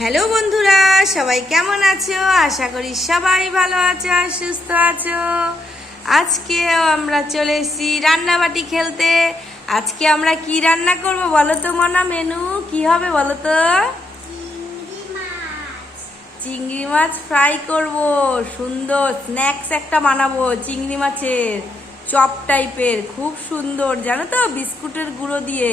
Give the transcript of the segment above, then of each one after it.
Hello বন্ধুরা, সবাই কেমন আছো? আশা করি সবাই ভালো আছো আর সুস্থ আছো। আজকে আমরা চলে এসেছি রান্নাবাটি খেলতে। আজকে আমরা কি রান্না করব বলো তো মনা মেনু? কি হবে বলো তো? চিংড়ি মাছ ফ্রাই করব। সুন্দর স্ন্যাক্স একটা বানাবো চিংড়ি মাছের। চপ টাইপের, খুব সুন্দর, জানো তো? বিস্কুটের গুঁড়ো দিয়ে।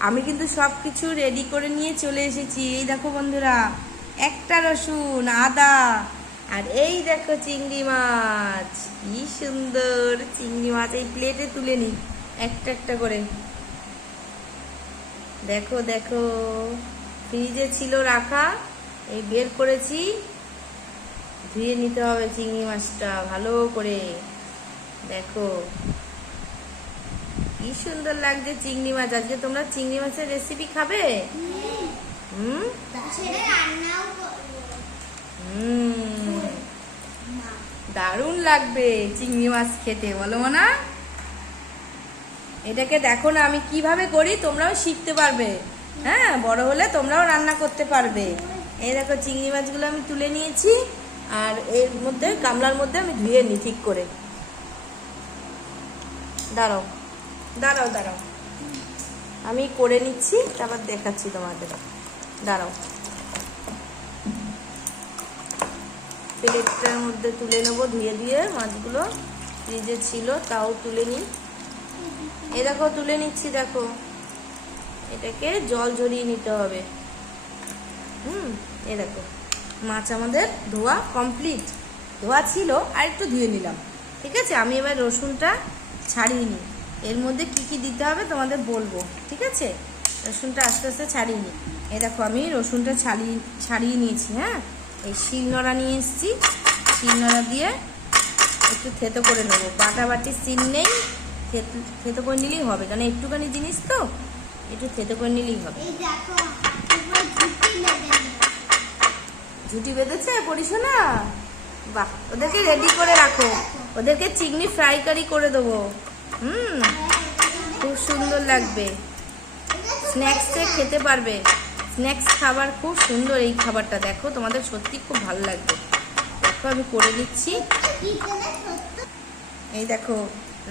আমি কিন্তু সব কিছু রেডি করে নিয়ে চলে এসেছি। এই দেখো বন্ধুরা, একটা রসুন, আদা, আর এই দেখো চিংড়ি মাছ। কি সুন্দর চিংড়ি মাছ, এই প্লেটে তুলে নি একটা একটা করে। দেখো দেখো ফ্রিজে ছিল রাখা, এই বের করেছি। ধুয়ে নিতে হবে চিংড়ি মাছটা ভালো করে। দেখো কি সুন্দর লাগছে চিংড়ি মাছ। আজকে তোমরা চিংড়ি মাছের রেসিপি খাবে? হুম? দারুণ লাগবে চিংড়ি মাছ খেতে বলো না এটাকে দেখো না আমি কীভাবে করি তোমরাও শিখতে পারবে। হ্যাঁ বড় হলে তোমরাও রান্না করতে পারবে। এই দেখো চিংড়ি মাছগুলো আমি তুলে নিয়েছি আর এর মধ্যে গামলার মধ্যে আমি ধুয়ে নিই ঠিক করে। দাঁড়াও। দাঁড়াও দাঁড়াও। আমি করে নিচ্ছি, তারপর দেখাচ্ছি তোমাদের। দাঁড়াও। প্লেটটার মধ্যে তুলে নেব, ধুয়ে ধুয়ে মাছগুলো ফ্রিজে ছিল, তাও তুলে নিই। এ দেখো, তুলে নিচ্ছি, দেখো। এটাকে জল ঝরিয়ে নিতে হবে। হুম এ দেখো। মাছ আমাদের ধোয়া কমপ্লিট। ধোয়া ছিল আর একটু ধুয়ে নিলাম। ঠিক আছে? আমি এবার রসুনটা ছাড়িয়ে নিই। এর মধ্যে কি কি দিতে হবে তোমাদের বলব ঠিক আছে? রসুনটা আস্তে আস্তে ছাড়িয়ে নিই। এই দেখো আমি রসুনটা ছাড়িয়ে ছাড়িয়ে নিয়েছি হ্যাঁ? এই শিলনোড়া নিয়ে এসেছি। শিলনোড়া দিয়ে একটু থেতো করে নেব। বাটা বাটি সিন নেই থেতো- করে নিলেই হবে। কারণ একটুখানি জিনিস তো একটু থেতো করে নিলেই হবে। ঝুটি বেঁধেছে পড়িস না বাহ ওদেরকে রেডি করে রাখো। ওদেরকে চিংড়ি ফ্রাই কারি করে দেবো। হুম, খুব সুন্দর লাগবে। স্ন্যাক্সে খেতে পারবে। স্ন্যাক্স খাবার খুব সুন্দর এই খাবারটা, দেখো, তোমাদের সত্যি খুব ভালো লাগবে। দেখো, আমি করে দিচ্ছি। এই দেখো,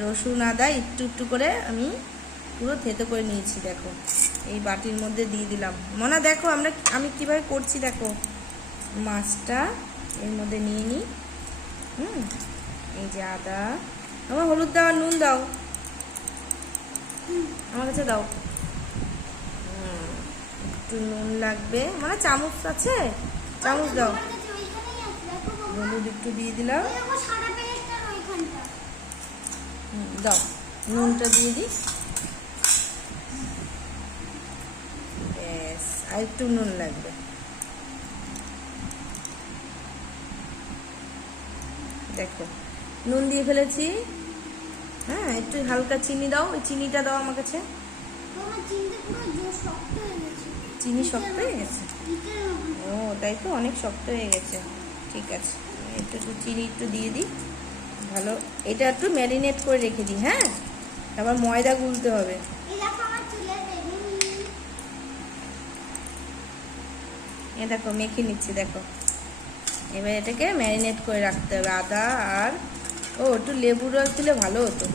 রসুন, আদা একটু একটু করে আমি পুরো থেতো করে নিয়েছি, দেখো। এই বাটির মধ্যে দিয়ে দিলাম। মনা, দেখো, আমরা আমি কীভাবে করছি, দেখো। মাছটা এর মধ্যে নিয়ে নিই হুম, এই যে আদা আমার হলুদ দাও আর নুন দাও। আমার কাছে দাও। একটু নুন লাগবে। মানে চামচ আছে? চামচ দাও। হলুদ একটু দিয়ে দিলাম। দাও। নুনটা দিয়ে দিই। আর একটু নুন লাগবে। দেখো। নুন দিয়ে ফেলেছি। হ্যাঁ একটু হালকা চিনি দাও। ওই চিনিটা দাও আমার কাছে। চিনি শক্ত হয়ে গেছে? ও তাই তো? অনেক শক্ত হয়ে গেছে। ঠিক আছে। একটু একটু চিনি একটু দিয়ে দিই। ভালো। এটা একটু ম্যারিনেট করে রেখে দিই হ্যাঁ? আবার ময়দা গুলতে হবে। এ দেখো মেখে নিচ্ছি দেখো। এবার এটাকে ম্যারিনেট করে রাখতে হবে। আদা আর ও, একটু লেবু রস দিলে ভালো হতো।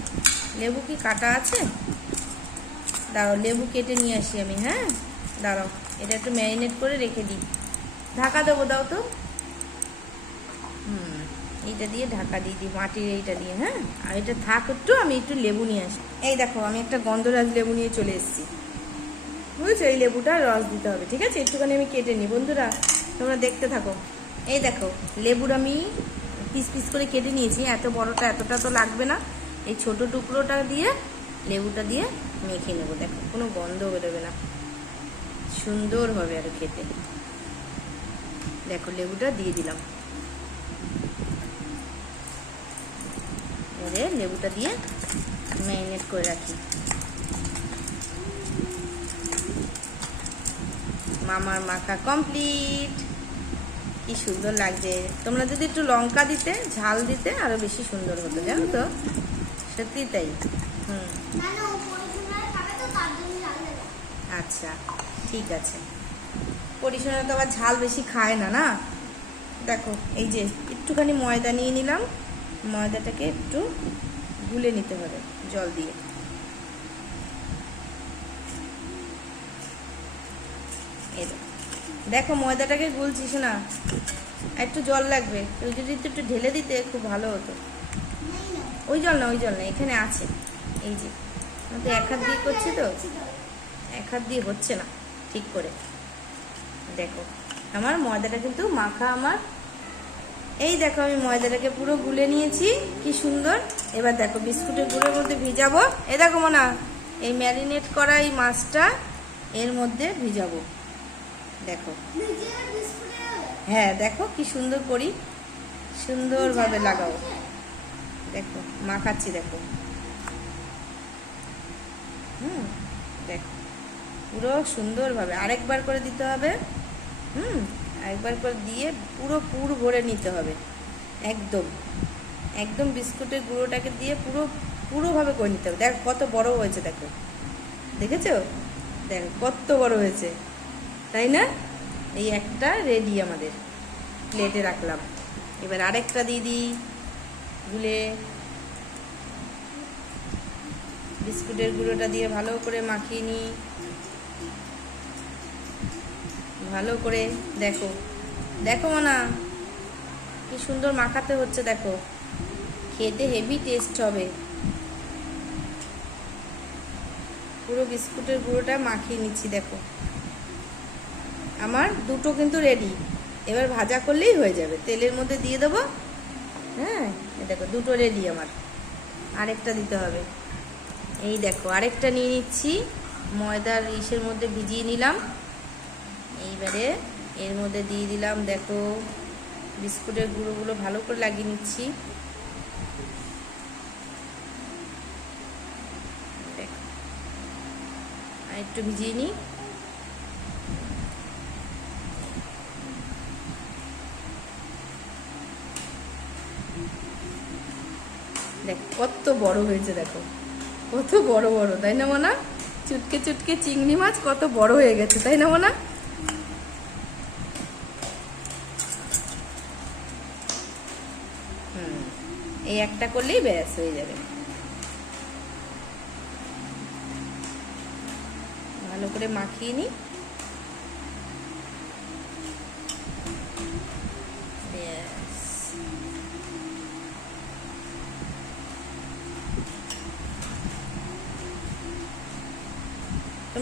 লেবু কি কাটা আছে? দাঁড়াও, লেবু কেটে নিয়ে আসি আমি হ্যাঁ? দাঁড়াও, এটা একটু ম্যারিনেট করে রেখে দিই। ঢাকা দেবো, দাও তো। হুম, এইটা দিয়ে ঢাকা দিয়ে দিই, মাটির এইটা দিয়ে হ্যাঁ? আর এটা থাক একটু, আমি একটু লেবু নিয়ে আসি। এই দেখো, আমি একটা গন্ধরাজ লেবু নিয়ে চলে এসেছি। বুঝেছ? এই লেবুটা রস দিতে হবে, ঠিক আছে? একটুখানি আমি কেটে নিই। বন্ধুরা, তোমরা দেখতে থাকো। এই দেখো, লেবুর আমি পিস পিস করে কেটে নিয়েছি, এত বড়টা এতটা তো লাগবে না। এই ছোট টুকরোটা দিয়ে, লেবুটা দিয়ে মেখে নেব। দেখো, কোনো গন্ধ বেরোবে না। সুন্দর হবে আর খেতে। দেখো, লেবুটা দিয়ে দিলাম। এবারে লেবুটা দিয়ে ম্যারিনেট করে রাখি। মামার মাখা কমপ্লিট। কি সুন্দর লাগছে। তোমরা যদি একটু লঙ্কা দিতে, ঝাল দিতে, আরও বেশি সুন্দর হতো, জানো তো? সত্যি তাই। হুম। আচ্ছা ঠিক আছে। পরিশোনা তো আবার ঝাল বেশি খায় না না? দেখো, এই যে একটুখানি ময়দা নিয়ে নিলাম। ময়দাটাকে একটু গুলে নিতে হবে, জল দিয়ে। এই দেখো। ময়দাটাকে গুলছিস না একটু জল লাগবে। তুই যদি একটু ঢেলে দিতে খুব ভালো হতো। ওই জল না, ওই জল না, এখানে আছে। এই যে তো এক হাত দিয়ে করছি তো? এক হাত দিয়ে হচ্ছে না, ঠিক করে। দেখো, আমার ময়দাটা কিন্তু মাখা আমার। এই দেখো, আমি ময়দাটাকে পুরো গুলে নিয়েছি, কি সুন্দর। এবার দেখো, বিস্কুটের গুঁড়োর মধ্যে ভিজাবো। এ দেখো, মোনা, এই ম্যারিনেট করা এই মাছটা, এর মধ্যে ভিজাবো। দেখো। হ্যাঁ দেখো কি সুন্দর করি। সুন্দরভাবে লাগাও। দেখো মাখাচ্ছি দেখো। হুম দেখো পুরো সুন্দরভাবে। আরেকবার করে দিতে হবে। হুম আরেকবার করে দিয়ে পুরো পুর ভরে নিতে হবে। একদম। একদম বিস্কুটের গুঁড়োটাকে দিয়ে পুরো পুরোভাবে করে নিতে হবে। দেখো কত বড় হয়েছে দেখো। দেখেছ? দেখো কত বড় হয়েছে। তাই না? এই একটা রেডি আমাদের। প্লেটে রাখলাম। এবার আরেকটা দিয়ে দিই। গুলে। বিস্কুটের গুঁড়োটা দিয়ে ভালো করে মাখিয়ে নিই। ভালো করে দেখো। দেখো না কি সুন্দর মাখাতে হচ্ছে দেখো। খেতে হেভি টেস্ট হবে। পুরো বিস্কুটের গুঁড়োটা মাখিয়ে নিচ্ছি দেখো। আমার দুটো কিন্তু রেডি এবার ভাজা করলেই হয়ে যাবে। তেলের মধ্যে দিয়ে দেবো। হ্যাঁ দেখো, দুটো রেডি আমার। আরেকটা দিতে হবে। এই দেখো, আরেকটা নিয়ে নিচ্ছি। ময়দার ইসের মধ্যে ভিজিয়ে নিলাম। এইবারে এর মধ্যে দিয়ে দিলাম, দেখো, বিস্কুটের গুঁড়োগুলো ভালো করে লাগিয়ে নিচ্ছি। একটু ভিজিয়ে নিই। দেখ, কত বড় হয়েছে দেখো। কত বড় বড়, তাই না মোনা? চুটকে চুটকে চিংড়ি মাছ কত বড় হয়ে গেছে, তাই না মোনা? এই একটা করলেই ব্যাস হয়ে যাবে। ভালো করে মাখিয়ে নিই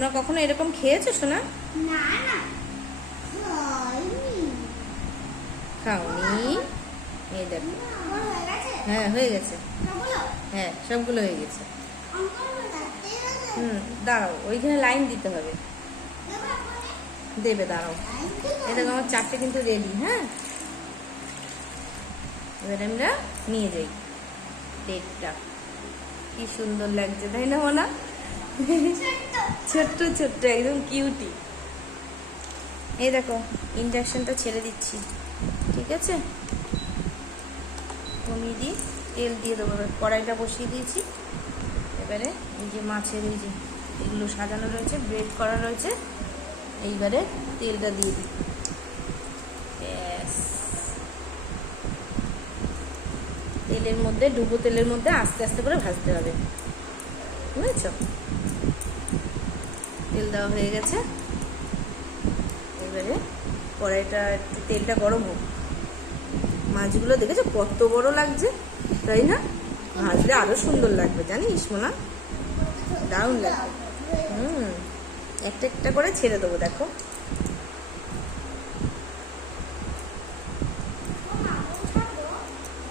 তোমরা কখনো এরকম খেয়েছো শোনা না না। খাওনি এই দেখো। হয়ে হ্যাঁ গেছে। হ্যাঁ সবগুলো হয়ে গেছে। হুম দাঁড়াও ওইখানে লাইন দিতে হবে। দেবে দাঁড়াও। দেখো আমার চারটে কিন্তু রেডি হ্যাঁ? এবার আমরা নিয়ে যাই। প্লেটটা কি সুন্দর লাগছে তাই না মোনা ছোট্ট ছোট্ট, একদম কিউটি এই দেখো ইন্ডাকশনটা ছেড়ে দিচ্ছি। ঠিক আছে? কমিয়ে দিই তেল দিয়ে দেবো। কড়াইটা বসিয়ে দিয়েছি। এবারে এই যে মাছের এই যে এগুলো সাজানো রয়েছে ব্রেড করা রয়েছে, এইবারে তেলটা দিয়ে দিই। তেলের মধ্যে, ডুবো তেলের মধ্যে আস্তে আস্তে করে ভাজতে হবে। বুঝেছ? তেল দেওয়া হয়ে গেছে। এবারে কড়াইটা তেলটা গরম হোক। মাছগুলো দেখেছ কত বড় লাগছে, তাই না? ভাজলে আরও সুন্দর লাগবে, জানিস মোনা? দারুণ লাগবে। হুম, একটা একটা করে ছেড়ে দেবো, দেখো।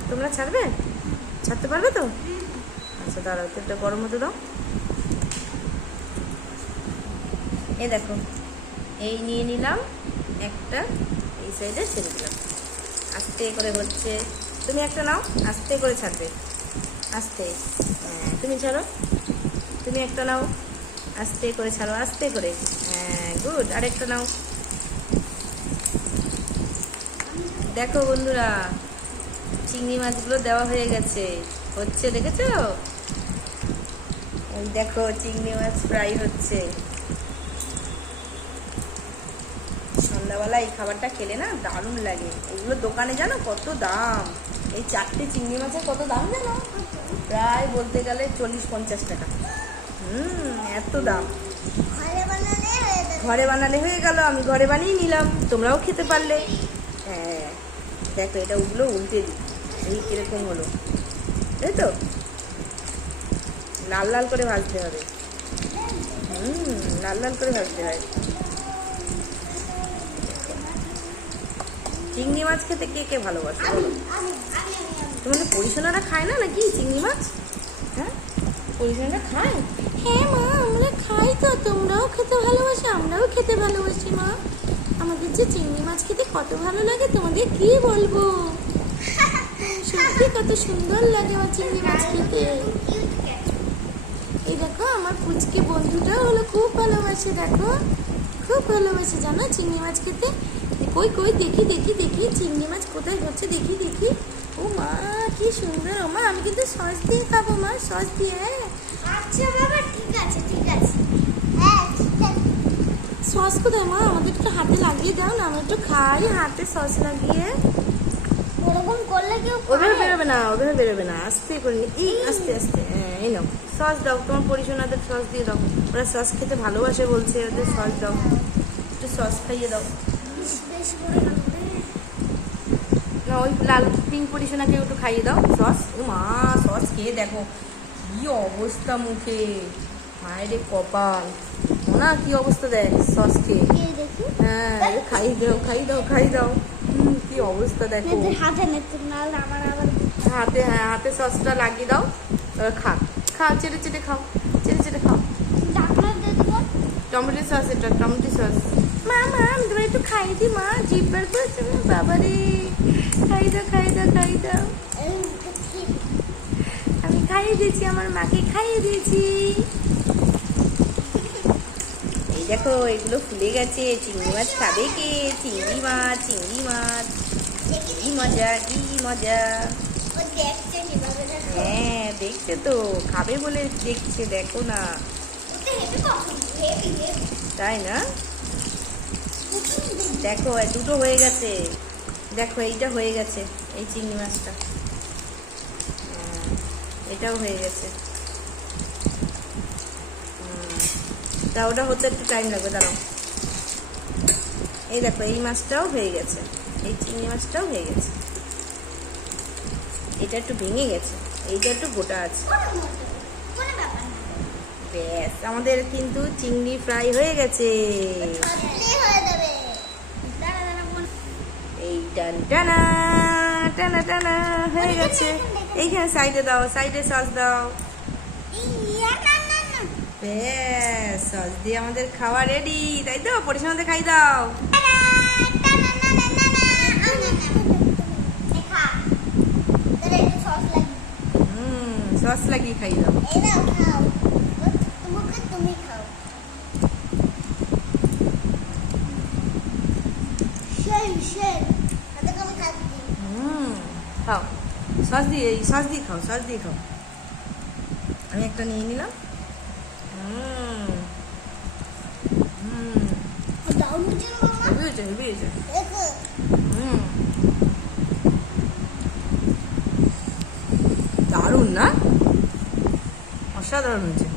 তোমরা ছাড়বে? ছাড়তে পারবে তো? আচ্ছা দাঁড়াও, তেলটা গরম হতে দাও। এই দেখো, এই নিয়ে নিলাম, একটা এই সাইডে ছেড়ে দিলাম। আস্তে করে হচ্ছে, তুমি একটা নাও, আস্তে করে ছাড়বে। আস্তে হ্যাঁ তুমি ছাড়ো। তুমি একটা নাও, আস্তে করে ছাড়ো, আস্তে করে। হ্যাঁ গুড আরেকটা নাও। দেখো বন্ধুরা, চিংড়ি মাছগুলো দেওয়া হয়ে গেছে। হচ্ছে, দেখেছ? দেখো, চিংড়ি মাছ ফ্রাই হচ্ছে। সন্ধ্যাবেলা এই খাবারটা খেলে না দারুণ লাগে। এগুলো দোকানে জানো কত দাম? এই চারটে চিংড়ি মাছের কত দাম জানো? প্রায় বলতে গেলে চল্লিশ পঞ্চাশ টাকা। হুম এত দাম। ঘরে বানালে হয়ে গেল আমি ঘরে বানিয়ে নিলাম। তোমরাও খেতে পারলে। হ্যাঁ দেখো এটা উঠল উল্টে দিই। এই কীরকম হলো। তাই তো। লাল লাল করে ভাজতে হবে। হুম লাল লাল করে ভাজতে হয়। চিংড়ি মাছ খেতে কে কে ভালোবাসে, বলো? তোমাদের পরিশোনারা খায় না নাকি চিংড়ি মাছ? হ্যাঁ? পরিশোনারা খায়? হ্যাঁ মা, আমরা খাই তো, তোমরাও খেতে ভালোবাসো, আমরাও খেতে ভালোবাসি মা। আমাদের যে চিংড়ি মাছ খেতে কত ভালো লাগে, তোমাদের কি বলব? সত্যি কত সুন্দর লাগে আমার চিংড়ি মাছ খেতে। এই দেখো, আমার পুচকে বন্ধুটা হলো খুব ভালোবাসে, দেখো। খুব ভালোবাসে, জানো চিংড়ি মাছ খেতে। কই কই দেখি দেখি দেখি চিংড়ি মাছ কোথায় হচ্ছে দেখি দেখি। ও মা কি সুন্দর ও মা আমি কিন্তু সস দিয়ে খাব মা সস দিয়ে হ্যাঁ। আচ্ছা বাবা ঠিক আছে ঠিক আছে। হ্যাঁ ঠিক আছে। সস কোথায় মা? আমাদের একটু হাতে লাগিয়ে দাও না আমরা একটু খাই হাতে সস লাগিয়ে। ওরকম করলে কেউ ওভাবে বেরোবে না ওভাবে বেরোবে না আস্তে করে এই আস্তে আস্তে হ্যাঁ এই নাও। সস দাও তোমার পরিশোনাদের সস দিয়ে দাও। ওরা সস খেতে ভালোবাসে বলছে ওদের সস দাও। একটু সস খাইয়ে দাও বেশ বেশ করে লাগবে না ওই লাল পিঙ্ক পরিশোনাকে একটু খাইয়ে দাও সস ও মা সস খেয়ে দেখো কি অবস্থা মুখে। মায়ের কপাল। না কি অবস্থা দেখ সস খেয়ে। হ্যাঁ খাই দাও খাই দাও খাই দাও। কি অবস্থা দেখো। মেয়েদের হাতে হ্যাঁ হাতে সসটা লাগিয়ে দাও খা। খাও চেটে চেটে খাও চেটে চেটে খাও। টমেটো সস এটা টমেটো সস মা মা আমি তোমার একটু খাই মা, জিভ বার বাবা রে খাই দাও খাই দাও খাই দাও আমি খাইয়ে দিয়েছি, আমার মাকে খাইয়ে দিয়েছি। এই দেখো, এগুলো ফুলে গেছে। চিংড়ি মাছ খাবে কে? চিংড়ি মাছ চিংড়ি মাছ। কি মজা কি মজা। হ্যাঁ দেখছে তো, খাবে বলে দেখছে, দেখো না। তাই না? দেখো দুটো হয়ে গেছে। দেখো, এইটা হয়ে গেছে, এই চিংড়ি মাছটা। এটাও হয়ে গেছে। তা ওটা হতে একটু টাইম লাগবে, দাঁড়াও। এই দেখো, এই মাছটাও হয়ে গেছে, এই চিংড়ি মাছটাও হয়ে গেছে। এটা একটু ভেঙে গেছে, এইটা একটু গোটা আছে। ব্যাস, আমাদের কিন্তু চিংড়ি ফ্রাই হয়ে গেছে ছড়লে হয়ে যাবে দাঁড়া দাঁড়া বোন এই টান টানা হয়ে গেছে। এইখানে সাইডে দাও সাইডে সস দাও। ব্যাস সস দিয়ে আমাদের খাওয়া রেডি তাই তো? পরিষ্কার খাই দাও। সস লাগিয়ে খাই দাও। হুম খাও। সস দিয়ে, এই সস দিয়ে খাও, সস দিয়ে খাও। আমি একটা নিয়ে নিলাম। দারুণ না? অসাধারণ হয়েছে।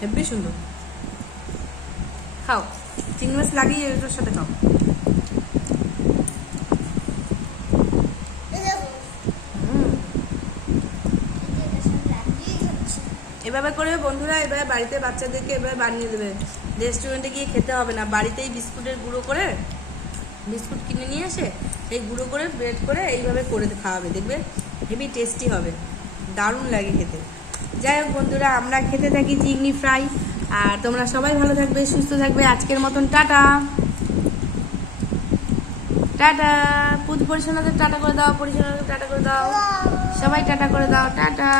হেব্বি সুন্দর। খাও। চিংড়ি মাছ লাগিয়ে এটার সাথে খাও এভাবে করে বন্ধুরা এভাবে বাড়িতে বাচ্চাদেরকে এভাবে বানিয়ে দেবে। রেস্টুরেন্টে গিয়ে খেতে হবে না। বাড়িতেই বিস্কুটের গুঁড়ো করে বিস্কুট কিনে নিয়ে এসে এই গুঁড়ো করে, ব্রেড করে এইভাবে করে খাওয়াবে। দেখবে হেভি টেস্টি হবে। দারুণ লাগে খেতে। যাই হোক বন্ধুরা, আমরা খেতে থাকি চিংড়ি ফ্রাই। আর তোমরা সবাই ভালো থাকবে, সুস্থ থাকবে। আজকের মতন টাটা। টাটা। পুত পরিচালনাদের টাটা করে দাও পরিচালনাদের টাটা করে দাও। সবাই টাটা করে দাও। টাটা।